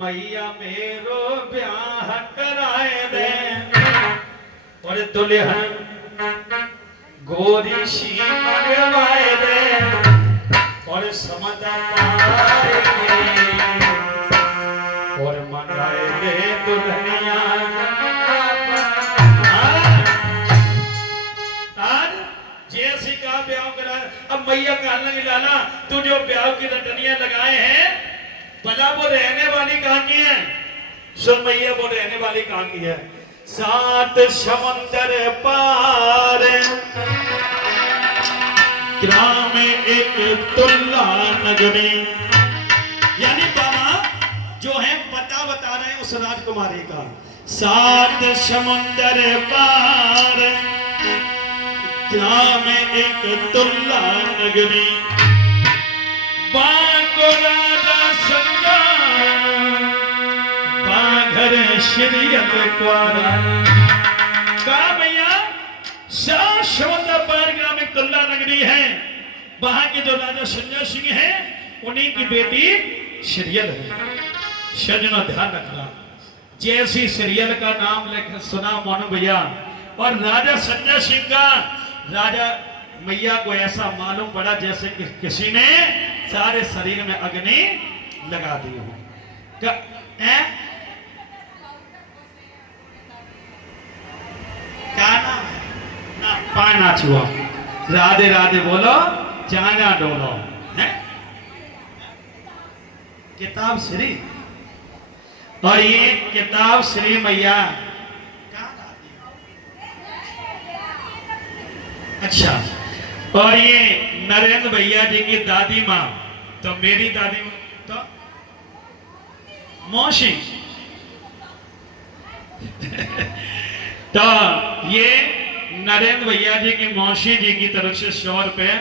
मैया मेरो ब्याह कराए दे और दुल्हन गोरी सी मरवाए दे और समझदार और मनाए दे दुल्हनिया। जैसी का ब्याह करा। अब मैया कहने लगी लाला तू जो ब्याह की रटनियां लगाए हैं भला वो रहने वाली कहाँ की है? सुन मैया वो रहने वाली कहाँ की है? सात समंदर पार ग्राम एक तुल्ला नगरी। यानी बाबा जो है पता बता रहे हैं उस राजकुमारी का। सात समंदर पार ग्राम एक तुल्ला नगरी बाको राजा संगा बाघर श्रीयत क्वारा। कहा भैया सात समंदर पार ग्राम एक तुल्ला नगरी है। वहां के जो राजा संजय सिंह है उन्हीं की बेटी श्रीयल है। सजना ध्यान रखना जैसी श्रीयल का नाम लेकर सुना मोनू भैया और राजा संजय सिंह का राजा मैया को ऐसा मालूम पड़ा जैसे कि किसी ने सारे शरीर में अग्नि लगा दी हो। पाना छुआ राधे राधे बोलो चाना डोलो है किताब श्री। और ये किताब श्री मैया अच्छा। और ये नरेंद्र भैया जी की दादी माँ तो मेरी दादी तो मौसी तो ये नरेंद्र भैया जी की मौसी जी की तरफ से 100 रुपए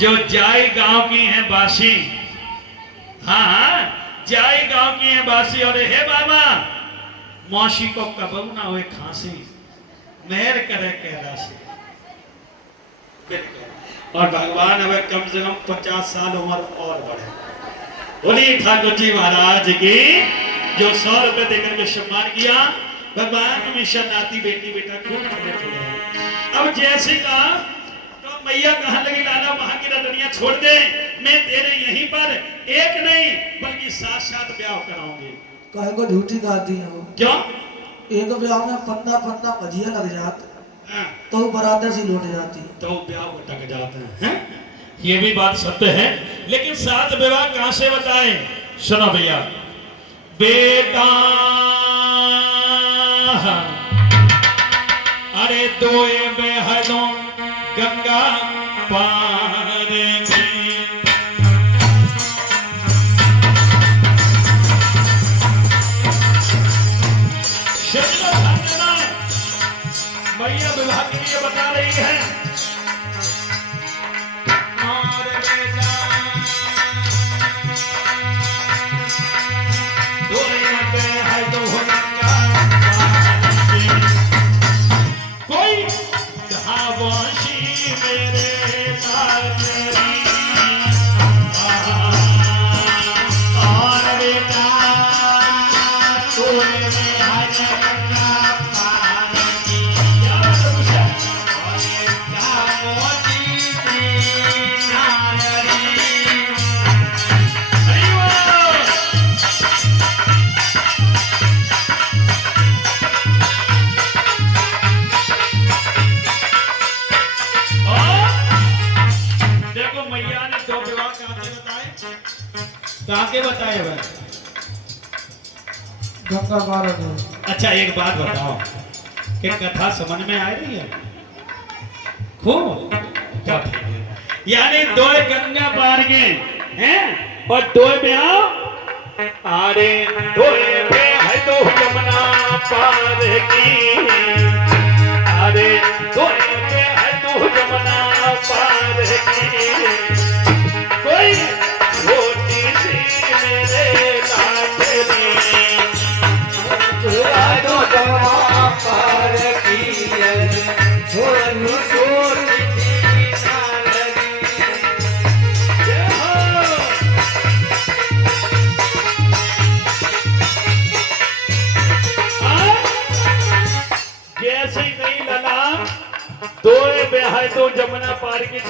जो जाई गांव की हैं बासी। हाँ जाई गांव की हैं बासी। और हे बाबा मौसी को कबू ना हुए खांसी मेहर करे कहला से। और भगवान अब कम से कम 50 साल उम्र और बढ़े। बोलिए ठाकुर जी महाराज की जो 100 रुपए देकर के सम्मान किया। भगवान हमेशा नाती बेटी बेटा खूब खड़े थे। अब जैसे कहा तो मैया कहने लगी लाला वहां की रटनियां छोड़ दे मैं तेरे यहीं पर एक नहीं बल्कि 7 ब्याह कराऊंगी। कहे को झूठी गाती हो क्यों? एक ब्याह में 15 भजिया लग जाते तो बराबर सी लौट जाती तो ब्याह भटक जाते हैं। ये भी बात सत्य है लेकिन 7 विवाह कहां से बताएं? सुनो भैया बेटा अरे दोए बेहदों गंगा पार मैया विवाह के लिए बता रही है। और बेटा कोई धावशी मेरे और बेटा काके बताए भाई गंगा पार हो। अच्छा एक बात बताओ कि कथा समझ में आ रही है खूब क्या? यानी 2 गंगा पार के हैं और 2 ब्याह अरे 2 ब्याह है 2 यमुना पार की अरे 2 ब्याह है 2 यमुना पार की कोई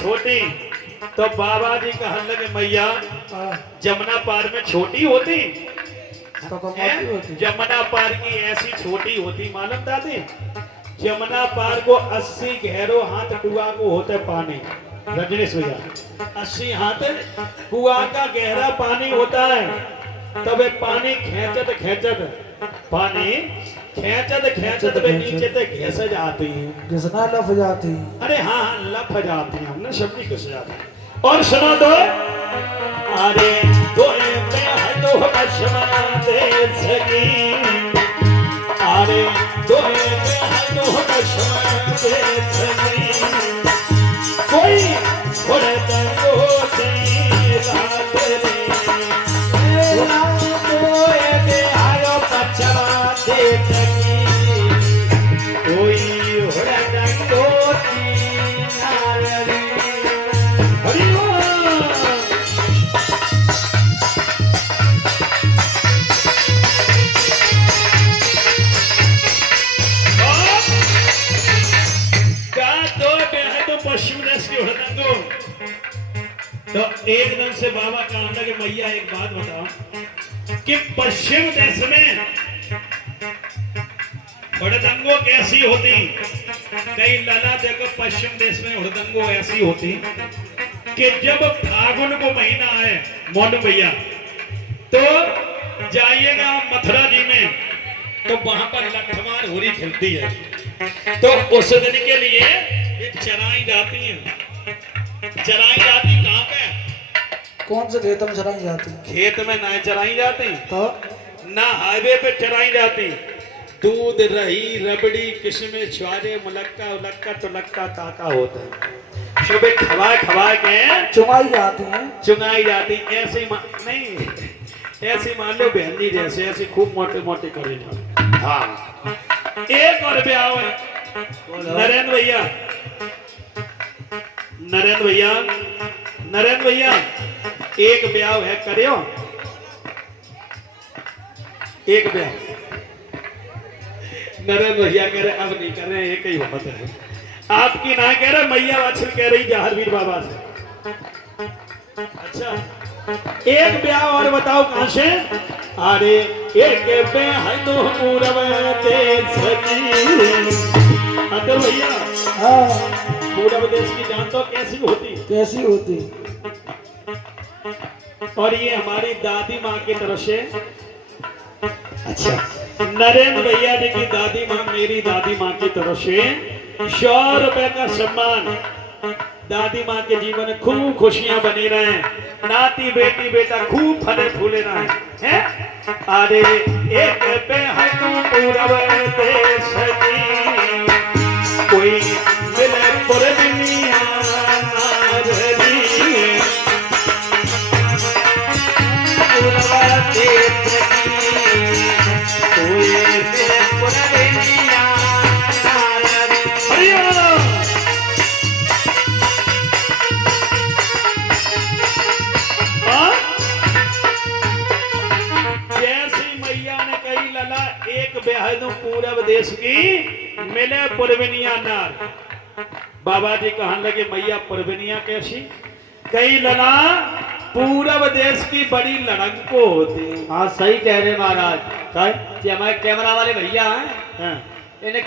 छोटी तो बाबा जी कहने लगे मैया हाँ, जमुना पार में छोटी होती तो कमाती होती। जमुना पार की ऐसी छोटी होती मालूम दादी जमुना पार को 80 गहरो हाथ कुआ को होते पानी रजनीश भैया 80 हाथ कुआ का गहरा पानी होता है तब ये पानी खेचत खेचत पानी खेचत खेचत वे नीचे तक घिस जाती है घिसना लफ जाती। अरे हाँ हाँ लफ जाती है हमने शब्द घिस जाती है और सुना दो अरे दो दो अशमा दे सकी अरे दो दो अशमा दे सकी कोई थोड़े तंगो से रात रे तो ये आयो पछवा दे सकी कोई थोड़े तंगो की नारी हरि पश्चिम देश के हड़दंगो तो एकदम से बाबा कहने लगे मैया एक बात बताओ कि पश्चिम देश में हड़दंगो कैसी होती कई लला देखो पश्चिम देश में हड़दंगो ऐसी होती कि जब फागुन को महीना आए मोनू भैया तो जाइएगा मथुरा जी में तो वहां पर लठमार होली खिलती है तो उस दिन के लिए चराई जाती है चराई जाती कहाँ पे कौन से खेत में चराई जाती? खेत में ना चराई जाती तो ना हाईवे पे चराई जाती दूध रही रबड़ी किस्में छुआरे मुलक्का उलक्का तुलक्का काका होता है सुबह खवा खवा के चुगाई जाती है। चुगाई जाती ऐसे ही नहीं ऐसे मान लो बहन जी जैसे ऐसे खूब मोटे मोटे करे जाते हाँ एक और ब्याह है नरेंद्र भैया नरेंद्र भैया नरेंद्र भैया एक ब्याह है करियो एक ब्याह नरेंद्र भैया कह रहे अब नहीं कर रहे एक ही बात है आपकी ना कह रहे मैया वाछल कह रही जहारवीर बाबा से अच्छा एक ब्याह और बताओ कहां से अरे एक ब्याह है तो पूरब देश की अतर भैया हाँ, पूरब देश की जान तो कैसी होती कैसी होती? और ये हमारी दादी माँ की तरफ से अच्छा नरेंद्र भैया जी की दादी माँ मेरी दादी माँ की तरफ से 100 रुपए का सम्मान दादी माँ के जीवन में खूब खुशियां बनी रहे नाती बेटी बेटा खूब फले फूले रहे हैं अरे एक पे है तू पूरब देश की कोई मिले पूरे दुनिया नारी पूरब देश की कोई मिले पूरे दुनिया नारी हरिओम जैसी मैया ने कही लला एक बेहद पूरब देश की मिले पुरवनिया नार बाबा जी कहने लगे मैया पुरवनिया कैसी कई लला पूरब देश की बड़ी लड़ंको होती। हाँ सही कह रहे महाराज। हमारे कैमरा वाले भैया हैं हाँ। इन्हें